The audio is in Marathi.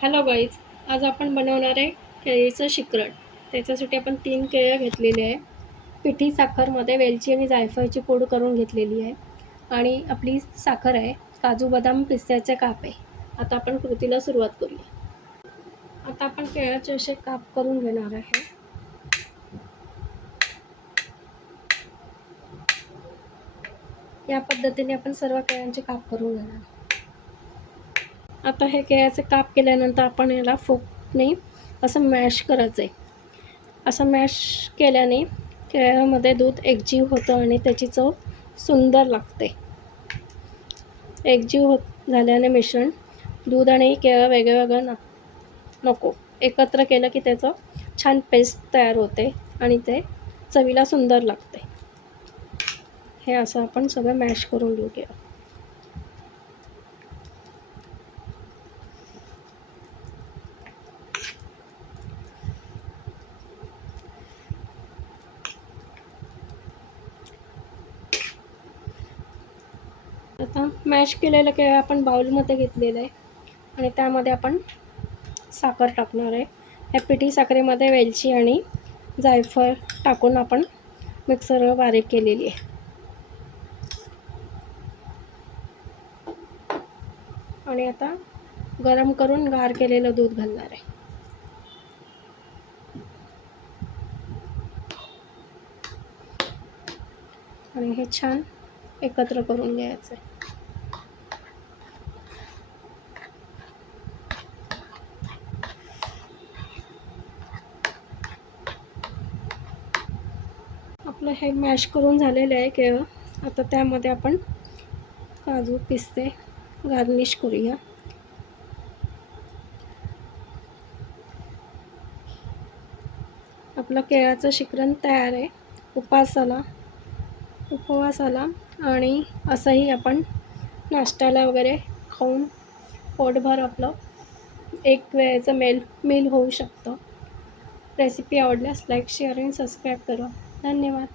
हॅलो गाईज, आज आपण बनवणार आहे केळीचं शिकरण. त्याच्यासाठी आपण 3 केळं घेतलेली आहे. पिठी साखरमध्ये वेलची आणि जायफळची पूड करून घेतलेली आहे आणि आपली साखर आहे, काजू बदाम पिस्त्याचे काप आहे. आता आपण कृतीला सुरुवात करूया. आता आपण केळाचे असे काप करून घेणार आहे. या पद्धतीने आपण सर्व केळ्यांचे काप करून घेणार. आता हे केळ्याचे काप केल्यानंतर आपण याला फोकने असं मॅश करायचं आहे. असं मॅश केल्याने केळ्यामध्ये दूध एकजीव होतं आणि त्याची चव सुंदर लागते. एकजीव झाल्याने मिश्रण दूध आणि केळं वेगळं नको, एकत्र केलं की त्याचं छान पेस्ट तयार होते आणि ते चवीला सुंदर लागते. हे असं आपण सगळं मॅश करून घेऊया. आता मॅश केलेलं केळं आपण बाउलमध्ये घेतलेलं आहे आणि त्यामध्ये आपण साखर टाकणार आहे. या पिठी साखरेमध्ये वेलची आणि जायफळ टाकून आपण मिक्सरवर बारीक केलेली आहे आणि आता गरम करून गार केलेलं दूध घालणार आहे. आणि हे छान एकत्र करून घ्यायचं आहे. आपलं हे मॅश करून झालेलं आहे केळं. आता त्यामध्ये आपण काजू पिस्ते गार्निश करूया. आपलं केळाचं शिकरण तयार आहे. उपवासाला आणि असंही आपण नाश्त्याला वगैरे खाऊन पोटभर आपलं एक वेळेचं मील होऊ शकतं. रेसिपी आवडल्यास लाईक, शेअर आणि सबस्क्राईब करा. धन्यवाद.